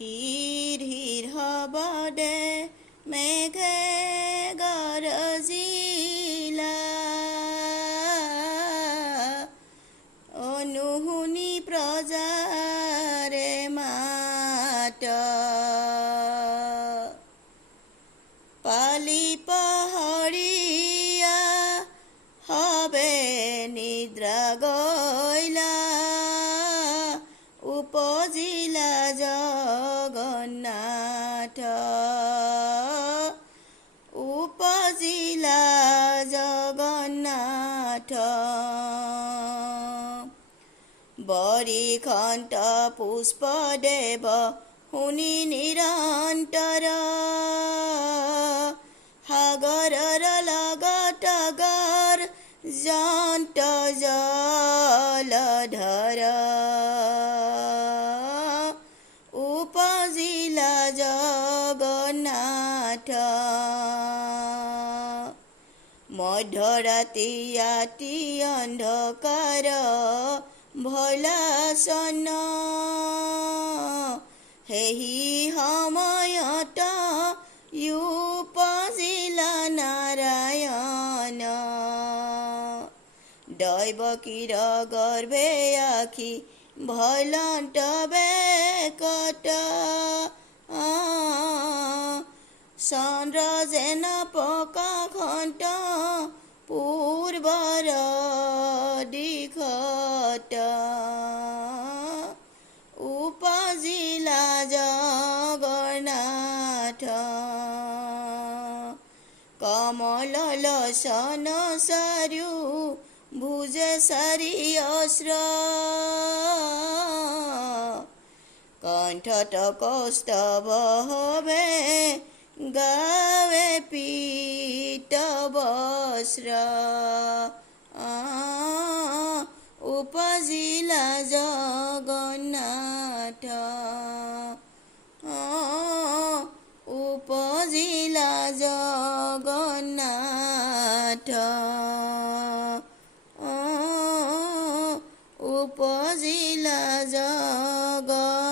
Hero hero হ'ব দে মেঘে গৰজিলা, অনুশুনি প্ৰজাৰে মাত, পালি পাহৰিয়া হবে নিদ্ৰা গইলা, উপজিলা জগন্নাথ, উপজিলা জগন্নাথ। বৰিখন্ত পুষ্পদেৱ শুনি নিৰন্তৰ, সাগৰৰ লগত গৰ জন্ত জলধৰ, উপজিলা জগন্নাথ। মধ্যৰাতি আতি অন্ধকাৰ ভলাসন, সেই সময়ত উপজিলা নাৰায়ণ, দৈৱকীৰ গৰ্ভে আখি ভলন্ত বেকট, চন্দ্ৰ যেন প্ৰকাশন্ত পূৰ্বৰ দিশত, উপজিলা জগন্নাথ। কমল লোচন চাৰিও ভুজে চাৰি অস্ত্ৰ, কণ্ঠত কৌস্তভ হবে গাৱে পীত বস্ত্ৰ, উপজিলা জগন্নাথ, উপজিলা জগন্নাথ, উপজিলা জগন্নাথ।